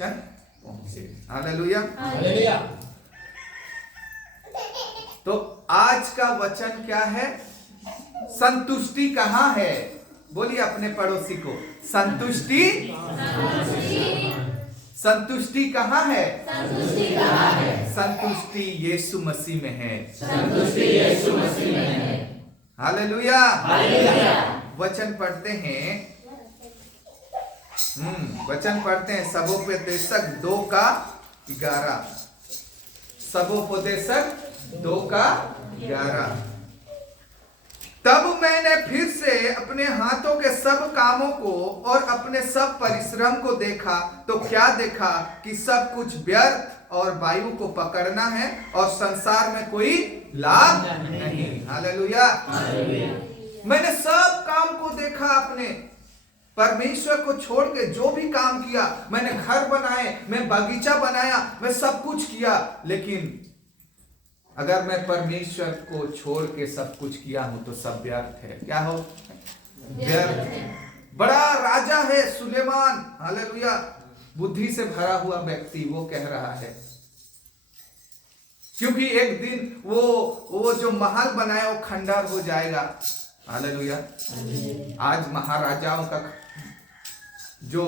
पहुंचे। Hallelujah. Hallelujah. तो आज का वचन क्या है? संतुष्टि कहाँ है? बोलिए अपने पड़ोसी को, संतुष्टि संतुष्टि कहाँ है? संतुष्टि कहाँ है? संतुष्टि यीशु मसीह में है। संतुष्टि यीशु मसीह में है। हालेलुया। हालेलुया। वचन पढ़ते हैं, वचन पढ़ते हैं। सबोपदेशक 2:11। सबोपदेशक 2:11। तब मैंने फिर से अपने हाथों के सब कामों को और अपने सब परिश्रम को देखा, तो क्या देखा कि सब कुछ व्यर्थ और वायु को पकड़ना है और संसार में कोई लाभ नहीं। हालेलुया। मैंने सब काम को देखा, अपने परमेश्वर को छोड़ के जो भी काम किया, मैंने घर बनाए, मैं बगीचा बनाया, मैं सब कुछ किया, लेकिन अगर मैं परमेश्वर को छोड़ के सब कुछ किया हूं तो सब व्यर्थ है। क्या हो? व्यर्थ। बड़ा राजा है सुलेमान, हालेलुया, बुद्धि से भरा हुआ व्यक्ति, वो कह रहा है, क्योंकि एक दिन वो जो महल बनाया वो खंडर हो जाएगा। हालेलुया। आज महाराजाओं का, जो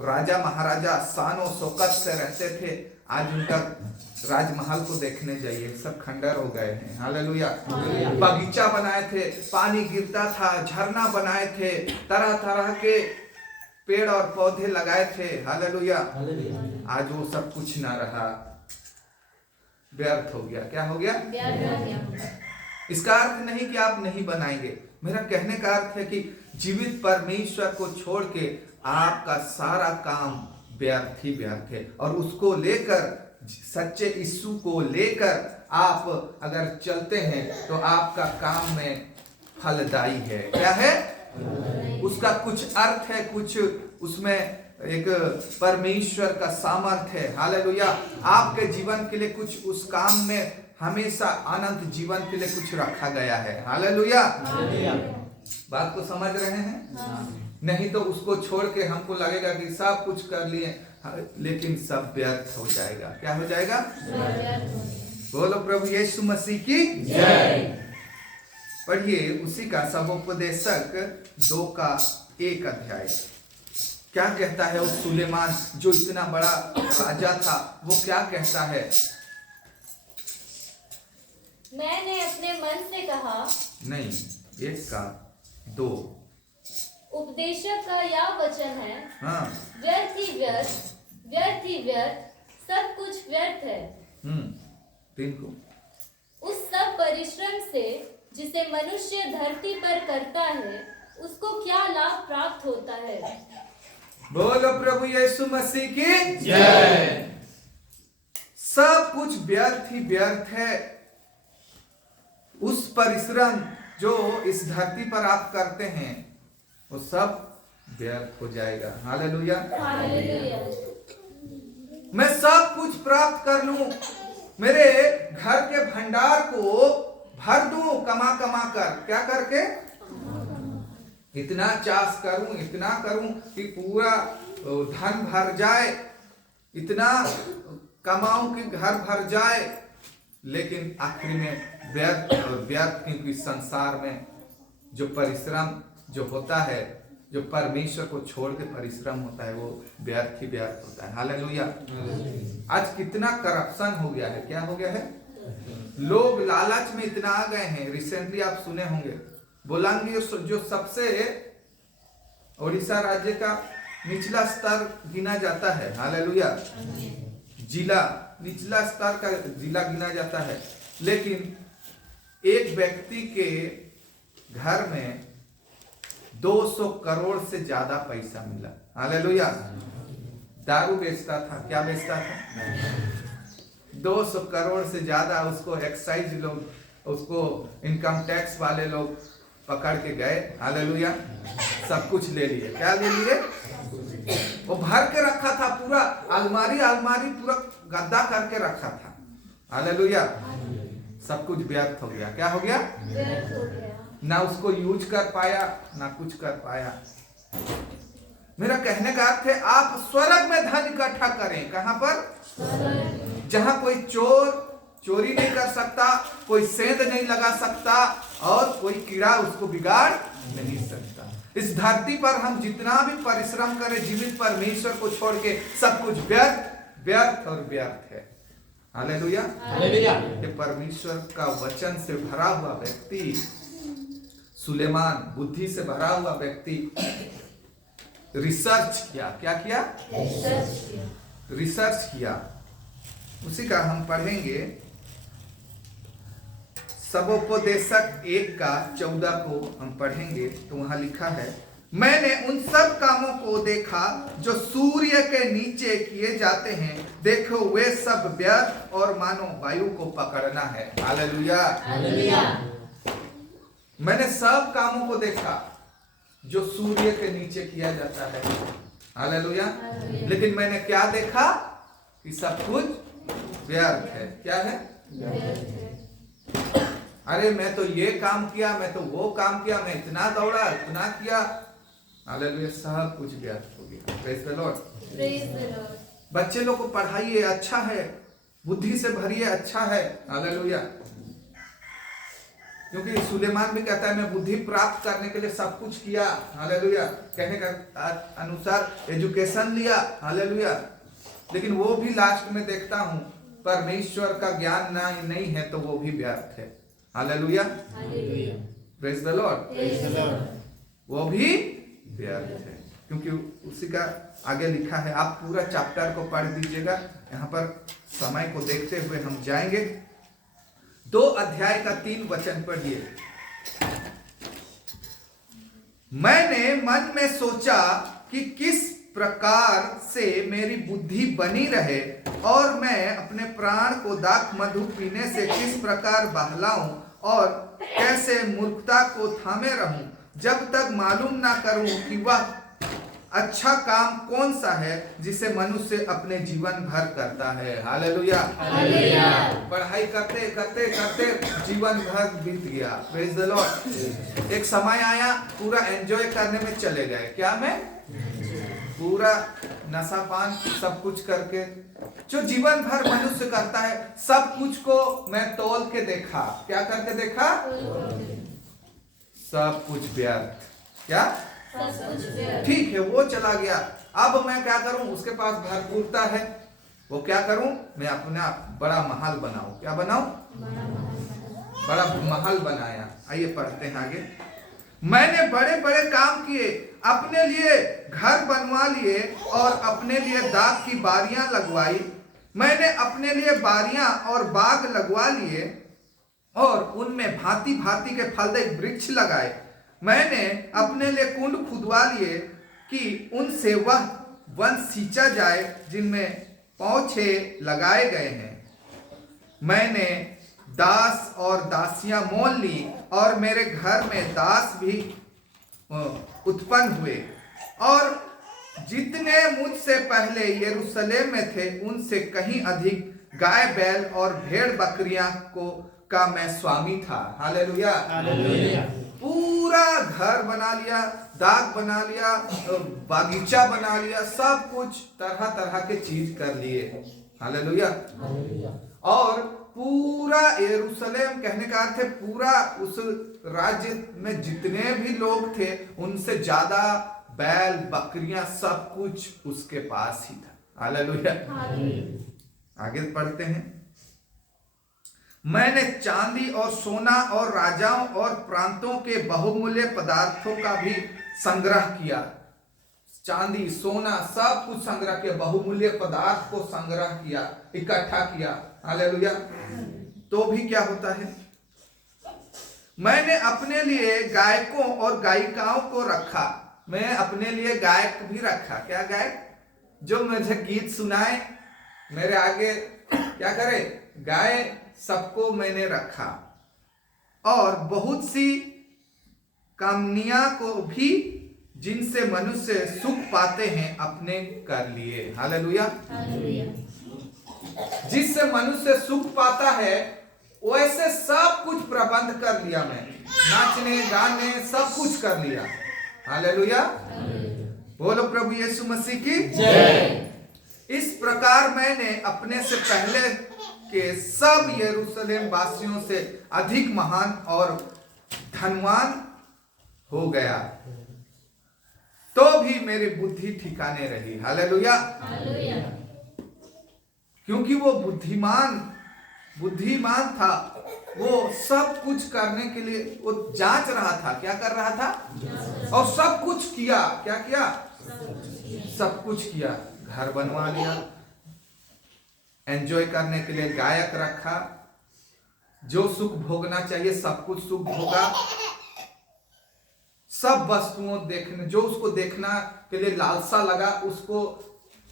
राजा महाराजा शान और शौकत से रहते थे, आज उनका राजमहल को देखने जाइए, सब खंडर हो गए हैं। हालेलुया। बगीचा बनाए थे, पानी गिरता था, झरना बनाए थे, तरह तरह के पेड़ और पौधे लगाए थे। हालेलुया। आज वो सब कुछ ना रहा, व्यर्थ हो गया। क्या हो गया? इसका अर्थ नहीं कि आप नहीं बनाएंगे, मेरा कहने का अर्थ है कि जीवित परमेश्वर को छोड़ के आपका सारा काम व्यर्थ ही व्यर्थ है। और उसको लेकर, सच्चे यीशु को लेकर आप अगर चलते हैं तो आपका काम में फलदायी है। क्या है? उसका कुछ अर्थ है, कुछ उसमें एक परमेश्वर का सामर्थ्य है। हालेलुया। आपके जीवन के लिए कुछ उस काम में हमेशा अनंत जीवन के लिए कुछ रखा गया है। हालेलुया। बात को समझ रहे हैं? नहीं तो उसको छोड़ के हमको लगेगा कि सब कुछ कर लिए, लेकिन सब व्यर्थ हो जाएगा। क्या हो जाएगा? बोलो प्रभु यीशु मसीह की जय। पढ़िए उसी का सबोपदेशक 2:1। क्या कहता है उस सुलेमान जो इतना बड़ा राजा था, वो क्या कहता है? मैंने अपने मन से कहा, नहीं, 1:2। उपदेशक का यह वचन है, हाँ, व्यर्थ ही व्यर्थ, व्यर्थ ही व्यर्थ, सब कुछ व्यर्थ है। 3 को। उस सब परिश्रम से जिसे मनुष्य धरती पर करता है, उसको क्या लाभ प्राप्त होता है? बोलो प्रभु यीशु मसीह की जय। सब कुछ व्यर्थ ही व्यर्थ है। उस परिश्रम जो इस धरती पर आप करते हैं, वो सब व्यर्थ हो जाएगा। हालेलुया। हालेलुया। मैं सब कुछ प्राप्त कर लूं, मेरे घर के भंडार को भर दूं, कमा कमा कर, क्या करके, इतना चाष करूं, इतना करूं कि पूरा धन भर जाए, इतना कमाऊं कि घर भर जाए, लेकिन आखिर में व्यर्थ और व्यर्थ, क्योंकि संसार में जो परिश्रम जो होता है, जो परमेश्वर को छोड़ के परिश्रम होता है, वो व्यर्थ ही व्यर्थ होता है। हालेलुया। आज कितना करप्शन हो गया है। क्या हो गया है? लोग लालच में इतना आ गए हैं। रिसेंटली आप सुने होंगे, बोलांगीर जो सबसे उड़ीसा राज्य का निचला स्तर गिना जाता है। हालेलुया। जिला, निचला स्तर का जिला गिना जाता है, लेकिन एक व्यक्ति के घर में 200 करोड़ से ज्यादा पैसा मिला। हालेलुया। दारू बेचता था। क्या बेचता था? 200 करोड़ से ज्यादा। उसको एक्साइज लोग, उसको इनकम टैक्स वाले लोग पकड़ के गए। हालेलुया। सब कुछ ले लिए। क्या ले लिए? वो भर के रखा था, पूरा अलमारी अलमारी पूरा गद्दा करके रखा था। हालेलुया। सब कुछ व्यर्थ हो गया। क्या हो गया? व्यर्थ हो गया। ना उसको यूज कर पाया, ना कुछ कर पाया। मेरा कहने का अर्थ है आप स्वर्ग में धन इकट्ठा करें। कहां पर? जहां कोई चोर चोरी नहीं कर सकता, कोई सेंध नहीं लगा सकता और कोई कीड़ा उसको बिगाड़ नहीं सकता। इस धरती पर हम जितना भी परिश्रम करें, जीवित परमेश्वर को छोड़ के सब कुछ व्यर्थ व्यर्थ और व्यर्थ है। हालेलुया। हालेलुया। ये परमेश्वर का वचन से भरा हुआ व्यक्ति, सुलेमान बुद्धि से भरा हुआ व्यक्ति रिसर्च किया। क्या किया? रिसर्च किया। उसी का हम पढ़ेंगे सबोपदेशक 1:14 को हम पढ़ेंगे। तो वहां लिखा है, मैंने उन सब कामों को देखा जो सूर्य के नीचे किए जाते हैं, देखो वे सब व्यर्थ और मानो वायु को पकड़ना है। हालेलुया। हालेलुया। मैंने सब कामों को देखा जो सूर्य के नीचे किया जाता है। हालेलुया। लेकिन मैंने क्या देखा? कि सब कुछ व्यर्थ है। क्या है? अरे मैं तो ये काम किया, मैं तो वो काम किया, मैं इतना दौड़ा, इतना किया। हालेलुया। सब कुछ व्यर्थ हो गया। Praise the Lord. Praise the Lord. बच्चे लोग को पढ़ाइए, अच्छा है, बुद्धि से भरिए, अच्छा है। हालेलुया। क्योंकि सुलेमान भी कहता है मैं बुद्धि प्राप्त करने के लिए सब कुछ किया। हालेलुया। कहने का अनुसार एजुकेशन लिया। हालेलुया। लेकिन वो भी लास्ट में देखता हूं परमेश्वर का ज्ञान नहीं है तो वो भी व्यर्थ है। हालेलुया। Praise the Lord. वो भी व्यर्थ है, क्योंकि उसी का आगे लिखा है। आप पूरा चैप्टर को पढ़ दीजिएगा। यहाँ पर समय को देखते हुए हम जाएंगे। 2 अध्याय का 3 वचन पढ़िए। मैंने मन में सोचा कि किस प्रकार से मेरी बुद्धि बनी रहे और मैं अपने प्राण को दाख मधु पीने से किस प्रकार बहलाऊं और कैसे मूर्खता को थामे रहूं, जब तक मालूम ना करूं कि वह अच्छा काम कौन सा है जिसे मनुष्य अपने जीवन भर करता है। हालेलुया। पढ़ाई करते करते करते जीवन भर बीत गया। Praise the Lord. एक समय आया पूरा एंजॉय करने में चले गए। क्या में? पूरा नशा पान सब कुछ करके जो जीवन भर मनुष्य करता है, सब कुछ को मैं तौल के देखा। क्या करके देखा? सब कुछ व्यर्थ। क्या? ठीक है, वो चला गया। अब मैं क्या करूं? उसके पास भरपूरता है, वो क्या करूं? मैं अपना बड़ा महल बनाऊं। क्या बनाऊं? बड़ा महल बनाया। आइए पढ़ते हैं आगे। मैंने बड़े बड़े काम किए, अपने लिए घर बनवा लिए और अपने लिए दाख की बारियां लगवाई। मैंने अपने लिए बारियां और बाग लगवा लिए और उनमें भांति भांति के फलदायी वृक्ष लगाए। मैंने अपने लिए कुंड खुदवा लिए कि उनसे वह वन सींचा जाए जिनमें पौधे लगाए गए हैं। मैंने दास और दासियां मोल ली और मेरे घर में दास भी उत्पन्न हुए और जितने मुझसे पहले यरूशलेम में थे उनसे कहीं अधिक गाय बैल और भेड़ बकरियां का मैं स्वामी था। हालेलुया। पूरा घर बना लिया, दाग बना लिया, बागीचा बना लिया, सब कुछ तरह तरह के चीज कर लिए। हालेलुया। और पूरा यरूशलेम, कहने का अर्थ है पूरा उस राज्य में जितने भी लोग थे उनसे ज्यादा बैल बकरियां सब कुछ उसके पास ही था। हालेलुया। आगे पढ़ते हैं। मैंने चांदी और सोना और राजाओं और प्रांतों के बहुमूल्य पदार्थों का भी संग्रह किया। चांदी सोना सब कुछ संग्रह किया, बहुमूल्य पदार्थ को संग्रह किया, इकट्ठा किया। हालेलुया। तो भी क्या होता है? मैंने अपने लिए गायकों और गायिकाओं को रखा। मैं अपने लिए गायक भी रखा। क्या गायक? जो मुझे गीत सुनाए, मेरे आगे क्या करे? गाए। सबको मैंने रखा और बहुत सी कामनियां को भी जिनसे मनुष्य सुख पाते हैं अपने कर लिए। हालेलुया। जिससे मनुष्य सुख पाता है वैसे सब कुछ प्रबंध कर लिया। मैं नाचने गाने सब कुछ कर लिया। हालेलुया। बोलो प्रभु यीशु मसीह की जय। इस प्रकार मैंने अपने से पहले के सब यरूशलेम वासियों से अधिक महान और धनवान हो गया, तो भी मेरी बुद्धि ठिकाने रही। हालेलुया। हालेलुया। क्योंकि वो बुद्धिमान था, वो सब कुछ करने के लिए वो जांच रहा था। क्या कर रहा था? और सब कुछ किया। क्या किया? सब कुछ किया। घर बनवा लिया, एंजॉय करने के लिए गायक रखा, जो सुख भोगना चाहिए सब कुछ सुख भोगा, सब वस्तुओं देखने जो उसको देखना के लिए लालसा लगा उसको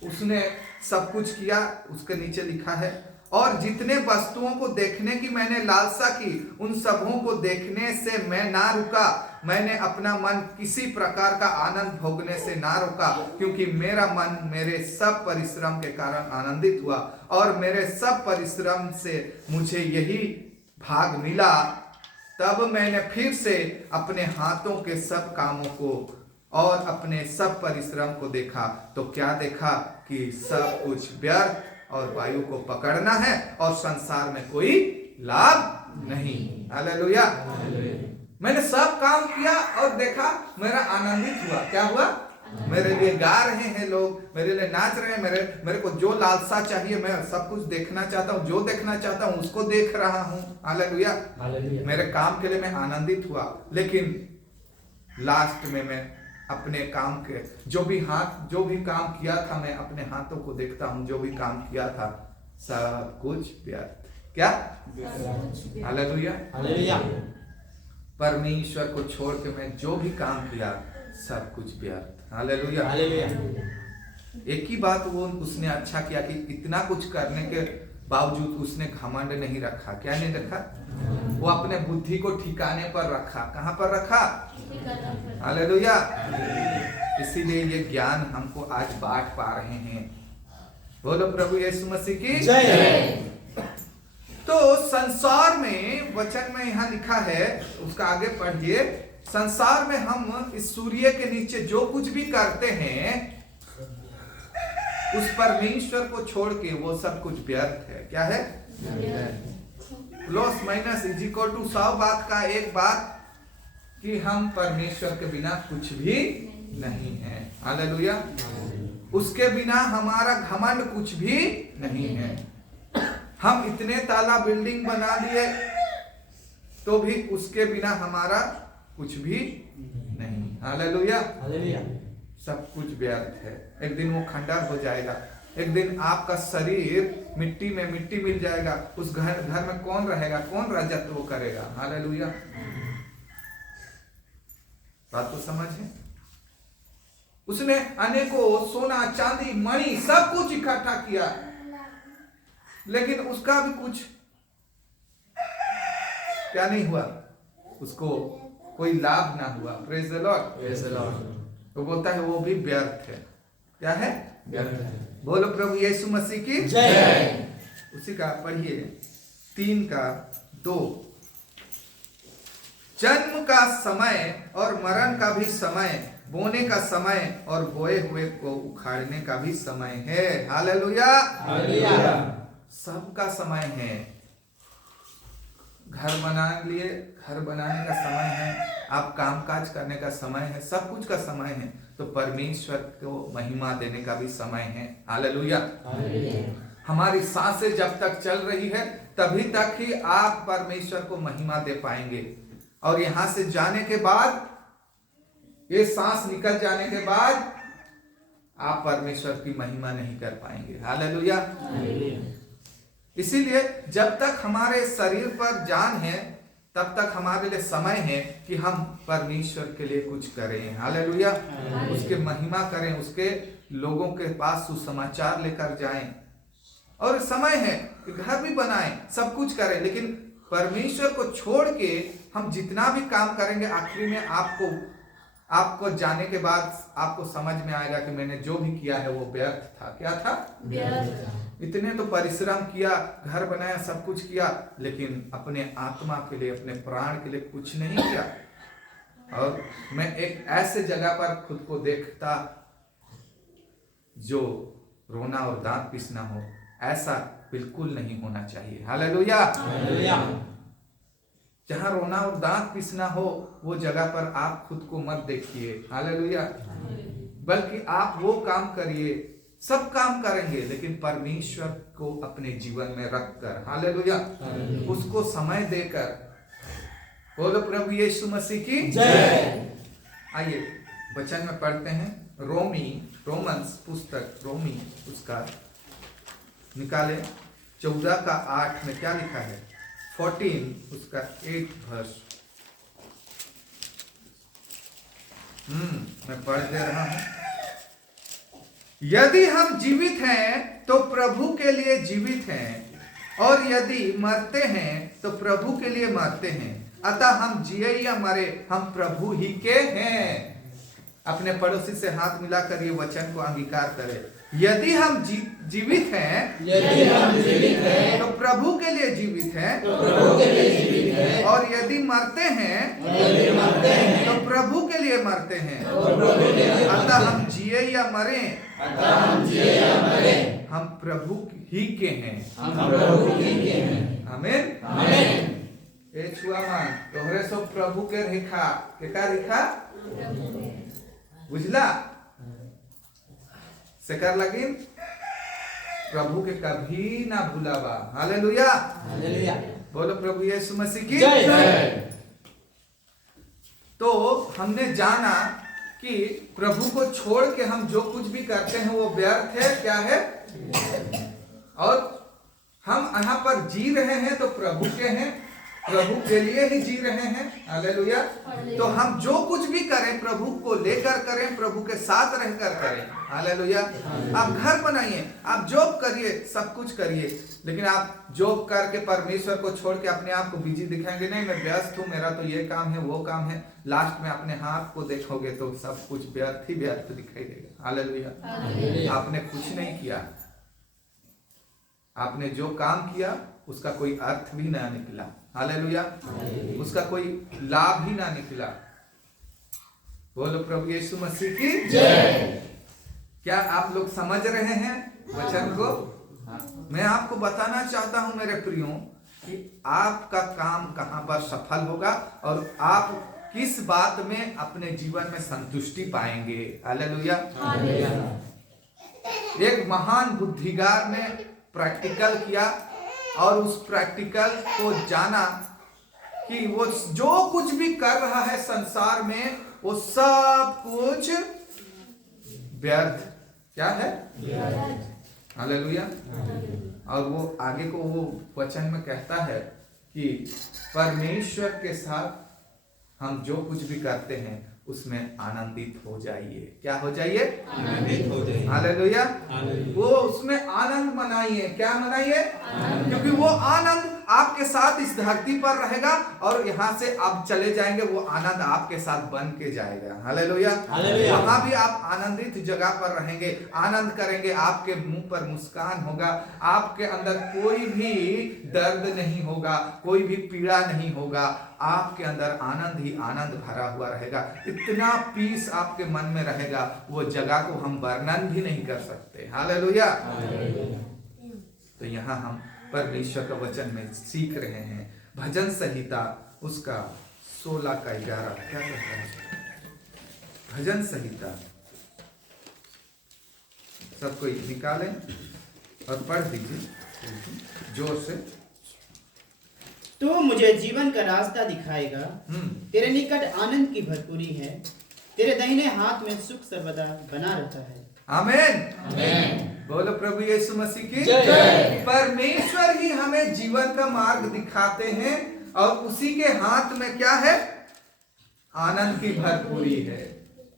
उसने सब कुछ किया। उसके नीचे लिखा है, और जितने वस्तुओं को देखने की मैंने लालसा की उन सबों को देखने से मैं ना रुका। मैंने अपना मन किसी प्रकार का आनंद भोगने से ना रोका, क्योंकि मेरा मन मेरे सब परिश्रम के कारण आनंदित हुआ, और मेरे सब परिश्रम से मुझे यही भाग मिला। तब मैंने फिर से अपने हाथों के सब कामों को और अपने सब परिश्रम को देखा, तो क्या देखा कि सब कुछ व्यर्थ और वायु को पकड़ना है और संसार में कोई लाभ नहीं। हालेलुया। मैंने सब काम किया और देखा, मेरा आनंदित हुआ। क्या हुआ? मेरे लिए गा रहे हैं लोग, मेरे लिए नाच रहे हैं, मेरे को जो लालसा चाहिए मैं सब कुछ देखना चाहता हूँ, जो देखना चाहता हूँ उसको देख रहा हूँ। हालेलुया। मेरे काम के लिए मैं आनंदित हुआ, लेकिन लास्ट में मैं अपने काम के जो भी काम किया था, मैं अपने हाथों को देखता हूँ, जो भी काम किया था सब कुछ व्यर्थ। क्या? हालेलुया। परमेश्वर को छोड़ के मैं जो भी काम किया सब कुछ व्यर्थ। हालेलुया। एक ही बात वो उसने अच्छा किया कि इतना कुछ करने के बावजूद उसने घमंड नहीं रखा। क्या नहीं रखा? वो अपने बुद्धि को ठिकाने पर रखा। कहां पर रखा? हालेलुया। इसीलिए ये ज्ञान हमको आज बांट पा रहे हैं। बोलो प्रभु यीशु मसीह की जय। तो संसार में वचन में यहां लिखा है, उसका आगे पढ़िए। संसार में हम इस सूर्य के नीचे जो कुछ भी करते हैं उस परमेश्वर को छोड़ के वो सब कुछ व्यर्थ है। क्या है? Plus minus is equal to 100 बात का एक बात कि हम परमेश्वर के बिना कुछ भी नहीं है। हालेलुया। उसके बिना हमारा घमंड कुछ भी नहीं है। हम इतने ताला बिल्डिंग बना लिए तो भी उसके बिना हमारा कुछ भी नहीं। हालेलुया। सब कुछ व्यर्थ है। एक दिन वो खंडर हो जाएगा। एक दिन आपका शरीर मिट्टी में मिट्टी मिल जाएगा। उस घर में कौन रहेगा? कौन राजत्व करेगा? हालेलुया। बात को समझे? उसने अनेकों सोना चांदी मणि सब कुछ इकट्ठा किया, लेकिन उसका भी कुछ क्या नहीं हुआ, उसको कोई लाभ ना हुआ। Praise the Lord. तो बोलता है वो भी व्यर्थ है। क्या है? व्यर्थ है। बोलो प्रभु यीशु मसीह की जय। उसी का पढ़िए 3:2। जन्म का समय और मरण का भी समय, बोने का समय और बोए हुए को उखाड़ने का भी समय है। हालेलुया। सबका समय है। घर बनाने लिए घर बनाने का समय है, आप कामकाज करने का समय है, सब कुछ का समय है। तो परमेश्वर को महिमा देने का भी समय है। हालेलुया। हमारी सांसें जब तक चल रही है तभी तक ही आप परमेश्वर को महिमा दे पाएंगे, और यहां से जाने के बाद, ये सांस निकल जाने के बाद आप परमेश्वर की महिमा नहीं कर पाएंगे। हालेलुया। इसीलिए जब तक हमारे शरीर पर जान है तब तक हमारे लिए समय है कि हम परमेश्वर के लिए कुछ करें। हालेलुया। उसके महिमा करें, उसके लोगों के पास सुसमाचार लेकर जाएं, और समय है कि घर भी बनाएं, सब कुछ करें, लेकिन परमेश्वर को छोड़ के हम जितना भी काम करेंगे आखिरी में आपको जाने के बाद आपको समझ में आएगा कि मैंने जो भी किया है वो व्यर्थ था। क्या था? व्यर्थ। इतने तो परिश्रम किया, घर बनाया, सब कुछ किया, लेकिन अपने आत्मा के लिए, अपने प्राण के लिए कुछ नहीं किया। और मैं एक ऐसे जगह पर खुद को देखता जो रोना और दांत पीसना हो, ऐसा बिल्कुल नहीं होना चाहिए। हालेलुया। जहां रोना और दांत पीसना हो वो जगह पर आप खुद को मत देखिए। हालेलुया। बल्कि आप वो काम करिए, सब काम करेंगे लेकिन परमेश्वर को अपने जीवन में रखकर, हालेलुया, उसको समय देकर। बोलो प्रभु यीशु मसीह की जय। आइए वचन में पढ़ते हैं। रोमन्स पुस्तक रोमी उसका निकाले 14 का 8 में क्या लिखा है? 14 उसका 8 वर्ष मैं पढ़ दे रहा हूं। यदि हम जीवित हैं तो प्रभु के लिए जीवित हैं, और यदि मरते हैं तो प्रभु के लिए मरते हैं। अतः हम जिए या मरे हम प्रभु ही के हैं। अपने पड़ोसी से हाथ मिलाकर ये वचन को अंगीकार करें। यदि हम जीवित हैं, यदि हम जीवित हैं, तो प्रभु के लिए जीवित हैं, तो प्रभु के लिए जीवित हैं, और यदि मरते हैं, यदि मरते हैं, तो प्रभु के लिए मरते हैं। तो प्रभु के लिए अतः हम जिए या मरे, अतः हम जिए या मरे, हम प्रभु ही के हैं। हम प्रभु ही के हैं। आमीन। आमीन। ए छुआ मान तोहरे सब प्रभु के रेखा के का रेखा बुझला से कर लगी प्रभु के कभी ना भूलावा। हालेलुया। हालेलुया। बोलो प्रभु यीशु मसीह की जय। तो हमने जाना कि प्रभु को छोड़ के हम जो कुछ भी करते हैं वो व्यर्थ है। क्या है? और हम यहाँ पर जी रहे हैं तो प्रभु के हैं, प्रभु के लिए ही जी रहे हैं। हालेलुया। तो हम जो कुछ भी करें प्रभु को लेकर करें, प्रभु के साथ रहकर करें। हालेलुया। आप घर बनाइए, आप जॉब करिए, सब कुछ करिए, लेकिन आप जॉब करके परमेश्वर को छोड़ के अपने आप को बिजी दिखाएंगे, नहीं मैं व्यस्त हूं, मेरा तो ये काम है वो काम है, लास्ट में अपने हाथ को देखोगे तो सब कुछ व्यर्थ ही व्यर्थ दिखाई देगा। हालेलुया। आपने कुछ नहीं किया, आपने जो काम किया उसका कोई अर्थ भी ना निकला। हालेलुया। उसका कोई लाभ ही ना निकला। बोलो प्रभु यीशु मसीह की जय। क्या आप लोग समझ रहे हैं वचन को? मैं आपको बताना चाहता हूं मेरे प्रियो कि आपका काम कहां पर सफल होगा और आप किस बात में अपने जीवन में संतुष्टि पाएंगे। हालेलुया। एक महान बुद्धिगार ने प्रैक्टिकल किया और उस प्रैक्टिकल को जाना कि वो जो कुछ भी कर रहा है संसार में वो सब कुछ व्यर्थ। क्या है? हालेलुया। और वो आगे को वो वचन में कहता है कि परमेश्वर के साथ हम जो कुछ भी करते हैं उसमें आनंदित हो जाइए। क्या हो जाइए? आनंदित हो जाइए। हालेलुया। हालेलुया। वो उसमें आनंद मनाइए। क्या मनाइए? क्योंकि वो आनंद आपके साथ इस धरती पर रहेगा और यहाँ से आप चले जाएंगे, वो आनंद आपके साथ बन के जाएगा। हालेलुया। हालेलुया। वहां भी आप आनंदित जगह पर रहेंगे, आनंद करेंगे, आपके मुंह पर मुस्कान होगा, आपके अंदर कोई भी दर्द नहीं होगा, कोई भी पीड़ा नहीं होगा, आपके अंदर आनंद ही आनंद भरा हुआ रहेगा। इतना पीस आपके मन में रहेगा, वो जगह को हम वर्णन भी नहीं कर सकते। हालेलुया। तो यहाँ हम परमेश्वर का वचन में सीख रहे हैं। भजन संहिता उसका 16 का 11 क्या कहता है? भजन संहिता सब कोई निकालें और पढ़ दीजिए जोर से। तो मुझे जीवन का रास्ता दिखाएगा, तेरे निकट आनंद की भरपूरी है, तेरे दाहिने हाथ में सुख सर्वदा बना रहता है। आमीन। आमीन। बोलो प्रभु यीशु मसीह की जय। परमेश्वर ही हमें जीवन का मार्ग दिखाते हैं और उसी के हाथ में क्या है? आनंद की भरपूरी है।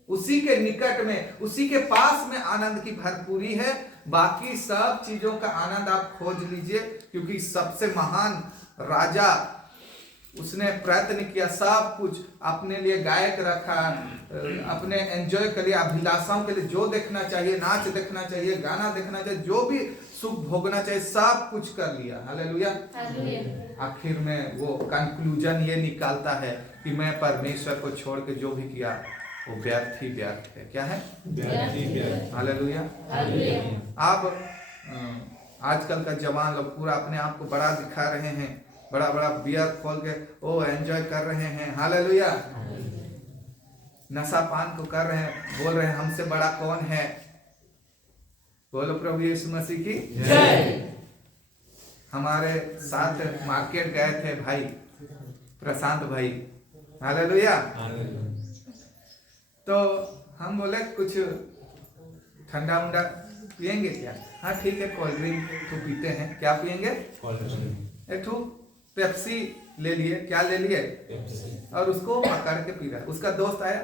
उसी के निकट में, उसी के पास में आनंद की भरपूरी है। बाकी सब चीजों का आनंद आप खोज लीजिए, क्योंकि सबसे महान राजा उसने प्रयत्न किया, सब कुछ अपने लिए गायक रखा, अपने एंजॉय के लिए, अभिलाषाओं के लिए जो देखना चाहिए, नाच देखना चाहिए, गाना देखना चाहिए, जो भी सुख भोगना चाहिए, सब कुछ कर लिया। हालेलुया। आखिर में वो कंक्लूजन ये निकालता है कि मैं परमेश्वर को छोड़ के जो भी किया वो व्यर्थ ही व्यर्थ है। क्या है? व्यर्थ। हालेलुया। हालेलुया। आप आजकल का जवान लोग पूरा अपने आप को बड़ा दिखा रहे हैं, बड़ा बड़ा बियर खोल के ओ एंजॉय कर रहे हैं। हालेलुया। नशा पान को कर रहे हैं, बोल रहे हैं हमसे बड़ा कौन है। बोलो प्रभु यीशु मसीह की जय। हमारे साथ मार्केट गए थे भाई प्रशांत भाई। हालेलुया। तो हम बोले कुछ ठंडा उंडा पियेंगे क्या? हाँ ठीक है, कोल्ड ड्रिंक तो पीते हैं। क्या पियेंगे? एक ठू पेप्सी ले लिए। क्या ले लिए? और उसको पकड़ के पी रहा है। उसका दोस्त आया,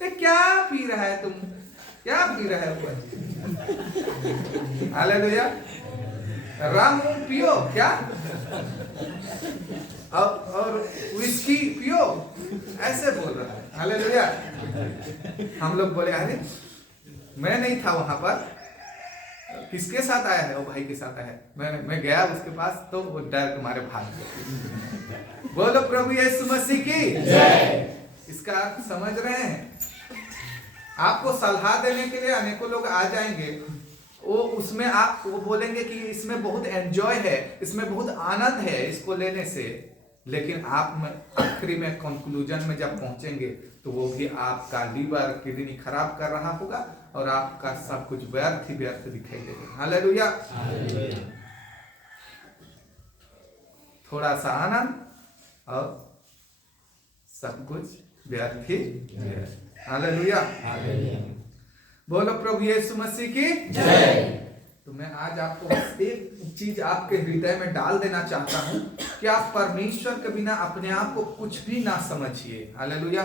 क्या पी रहा है तुम, क्या पी रहा है? हालेलुया। रम पियो क्या? और विस्की पियो, ऐसे बोल रहा है। हालेलुया। हम लोग बोले अरे मैं नहीं था वहां पर, किसके साथ आया है? वो भाई के साथ आया है। मैं गया उसके पास तो वो डर के मारे भाग गए। बोलो प्रभु यीशु मसीह की जय। इसका अर्थ समझ रहे हैं? आपको सलाह देने के लिए अनेकों लोग आ जाएंगे, वो उसमें आप वो बोलेंगे कि इसमें बहुत एंजॉय है, इसमें बहुत आनंद है इसको लेने से, लेकिन आप में आखिरी में कंक्लूजन में जब पहुंचेंगे तो वो भी आपका लीवर किडनी खराब कर रहा होगा और आपका सब कुछ व्यर्थ ही व्यर्थ दिखाई देगा। हालेलुया। थोड़ा सा आनंद और सब कुछ व्यर्थ ही व्यर्थ। हालेलुया। बोलो प्रभु यीशु मसीह की जय। तो मैं आज आपको बस एक चीज आपके हृदय में डाल देना चाहता हूं कि आप परमेश्वर के बिना अपने आप को कुछ भी ना समझिए। हालेलुया।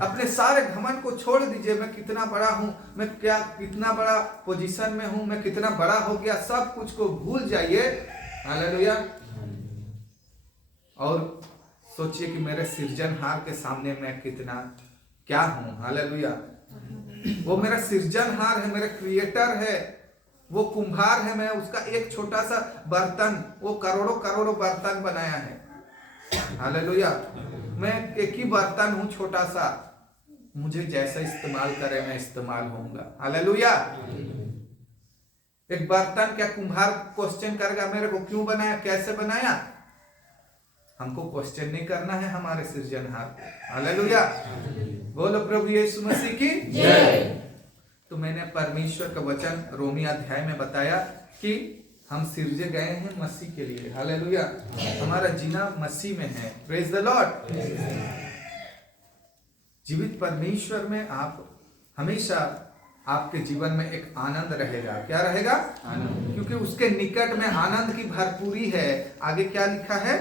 अपने सारे घमंड को छोड़ दीजिए। मैं कितना बड़ा हूं, मैं क्या कितना बड़ा पोजीशन में हूं, मैं कितना बड़ा हो गया, सब कुछ को भूल जाइए। हालेलुया। और सोचिए कि मेरे सृजनहार के सामने मैं कितना क्या हूं। हालेलुया। वो मेरा सृजनहार है, मेरा क्रिएटर है, वो कुम्हार है, मैं उसका एक छोटा सा बर्तन, वो करोड़ों करोड़ों बर्तन बनाया है। हालेलुया। मैं एक ही बर्तन हूं छोटा सा, मुझे जैसा इस्तेमाल करे मैं इस्तेमाल होऊंगा। हालेलुया। एक बर्तन क्या कुम्हार क्वेश्चन करेगा मेरे को क्यों बनाया, कैसे बनाया? हमको क्वेश्चन नहीं करना है हमारे सृजनहार। हालेलुया। बोलो प्रभु यीशु मसीह की जय। तो मैंने परमेश्वर का वचन रोमी अध्याय में बताया कि हम सिरजे गए हैं मसीह के लिए। हालेलुया। हमारा जीना मसीह में है। Praise the Lord. जीवित परमेश्वर में आप हमेशा आपके जीवन में एक आनंद रहेगा। क्या रहेगा? आनंद। क्योंकि उसके निकट में आनंद की भरपूरी है। आगे क्या लिखा है?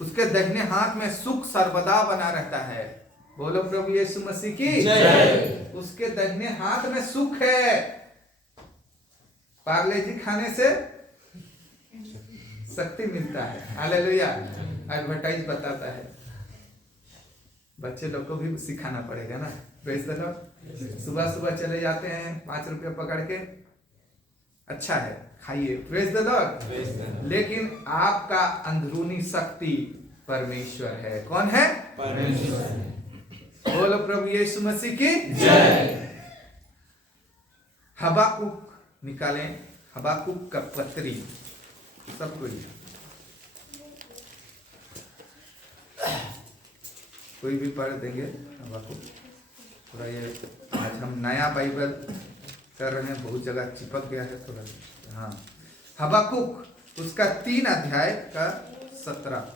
उसके दाहिने हाथ में सुख सर्वदा बना रहता है। बोलो प्रभु यीशु मसीह की जय। उसके दाहिने हाथ में सुख है। पार्ले जी खाने से शक्ति मिलता है। हालेलुया। एडवर्टाइज बताता है, बच्चे लोग को भी सिखाना पड़ेगा ना। Praise the Lord. सुबह सुबह चले जाते हैं 5 रुपया पकड़ के, अच्छा है खाइए। Praise the Lord. लेकिन आपका अंदरूनी शक्ति परमेश्वर है। कौन है? परमेश्वर। बोलो प्रभु यीशु मसीह की जय। हबाकुक निकालें, हबाकुक का पत्री सब कोई भी पढ़ देंगे। हबाकुक थोड़ा ये आज हम नया बाइबल कर रहे हैं, बहुत जगह चिपक गया है थोड़ा। हाँ, हबाकुक उसका 3 अध्याय का 17।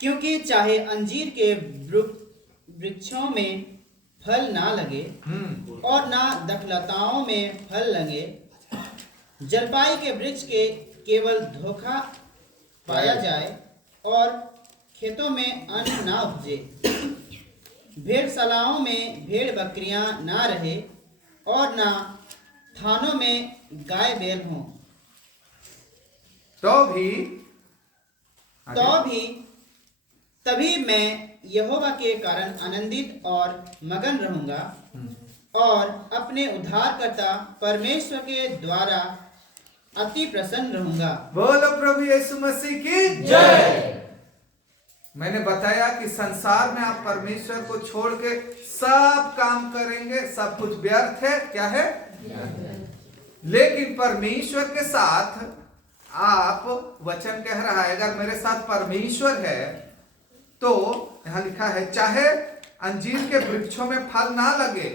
क्योंकि चाहे अंजीर के वृक्षों में फल ना लगे और ना दखलताओं में फल लगे, जलपाई के वृक्ष के केवल धोखा पाया जाए और खेतों में अन्न ना उपजे, भेड़शालाओं में भेड़ बकरियां ना रहे और ना थानों में गाय बैल हों, तभी मैं यहोवा के कारण आनंदित और मगन रहूंगा और अपने उद्धारकर्ता परमेश्वर के द्वारा अति प्रसन्न रहूंगा। बोलो प्रभु यीशु मसीह की जय। मैंने बताया कि संसार में आप परमेश्वर को छोड़ के सब काम करेंगे, सब कुछ व्यर्थ है। क्या है? लेकिन परमेश्वर के साथ आप, वचन कह रहा है अगर मेरे साथ परमेश्वर है तो यहां लिखा है चाहे अंजीर के वृक्षों में फल ना लगे,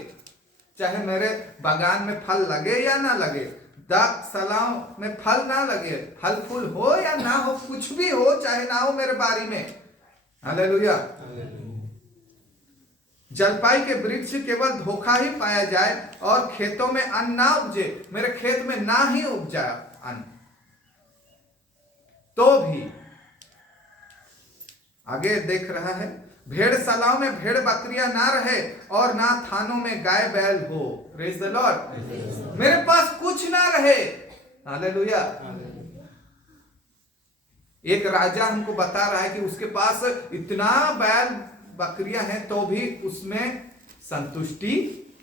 चाहे मेरे बागान में फल लगे या ना लगे, दाखलताओं में फल ना लगे, फल फूल हो या ना हो, कुछ भी हो चाहे ना हो मेरे बारी में, हालेलुया, जलपाई के वृक्ष केवल धोखा ही पाया जाए और खेतों में अन्न ना उपजे, मेरे खेत में ना ही उपजाए अन्न, तो भी आगे देख रहा है भेड़शालाओं में भेड़ बकरियां ना रहे और ना थानों में गाय बैल हो। Praise the Lord. मेरे पास कुछ ना रहे, हालेलुया। एक राजा हमको बता रहा है कि उसके पास इतना बैल बकरियां हैं तो भी उसमें संतुष्टि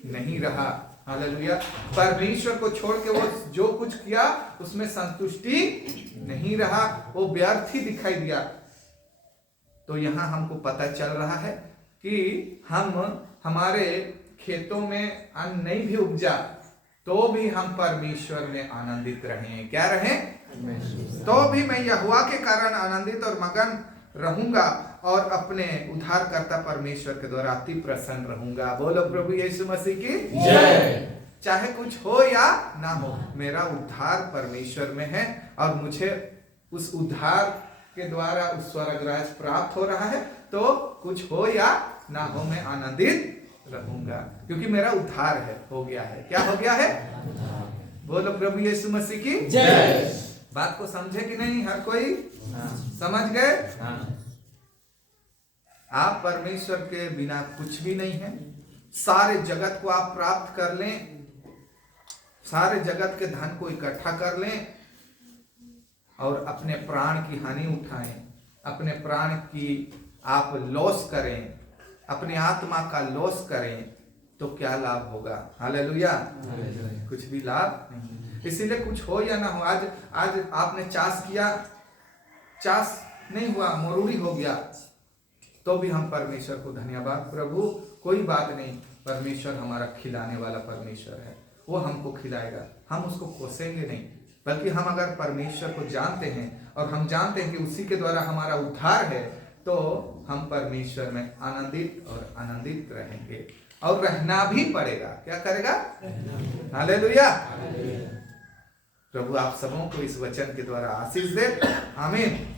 नहीं रहा, हालेलुया। परमेश्वर को छोड़ के वो जो कुछ किया उसमें संतुष्टि नहीं रहा, वो व्यर्थ ही दिखाई दिया। तो यहां हमको पता चल रहा है कि हम हमारे खेतों में अन्न नहीं भी उपजा तो भी हम परमेश्वर में आनंदित रहें। क्या रहें? तो भी मैं यहोवा के कारण आनंदित और मगन रहूंगा और अपने उद्धारकर्ता परमेश्वर के द्वारा अति प्रसन्न रहूंगा। बोलो प्रभु यीशु मसीह की जय। चाहे कुछ हो या ना हो, मेरा उद्धार परमेश्वर में है और मुझे उस उद्धार के द्वारा उस स्वर्ग राज्य प्राप्त हो रहा है, तो कुछ हो या ना हो मैं आनंदित रहूंगा क्योंकि मेरा उद्धार है, हो गया है। क्या हो गया है? बोलो प्रभु यीशु मसीह की जय। बात को समझे कि नहीं? हर कोई समझ गए? आप परमेश्वर के बिना कुछ भी नहीं है। सारे जगत को आप प्राप्त कर लें, सारे जगत के धन को इकट्ठा कर लें और अपने प्राण की हानि उठाएं, अपने प्राण की आप लॉस करें, अपने आत्मा का लॉस करें, तो क्या लाभ होगा? हालेलुया। कुछ भी लाभ नहीं। इसीलिए कुछ हो या ना हो, आज आपने चाष किया, चाष नहीं हुआ, मरूड़ी हो गया, तो भी हम परमेश्वर को धन्यवाद प्रभु, कोई बात नहीं, परमेश्वर हमारा खिलाने वाला परमेश्वर है, वो हमको खिलाएगा, हम उसको कोसेंगे नहीं, बल्कि हम अगर परमेश्वर को जानते हैं और हम जानते हैं कि उसी के द्वारा हमारा उद्धार है, तो हम परमेश्वर में आनंदित और आनंदित रहेंगे और रहना भी पड़ेगा। क्या करेगा? हालेलुया। प्रभु आप सबों को इस वचन के द्वारा आशीष दे। आमीन।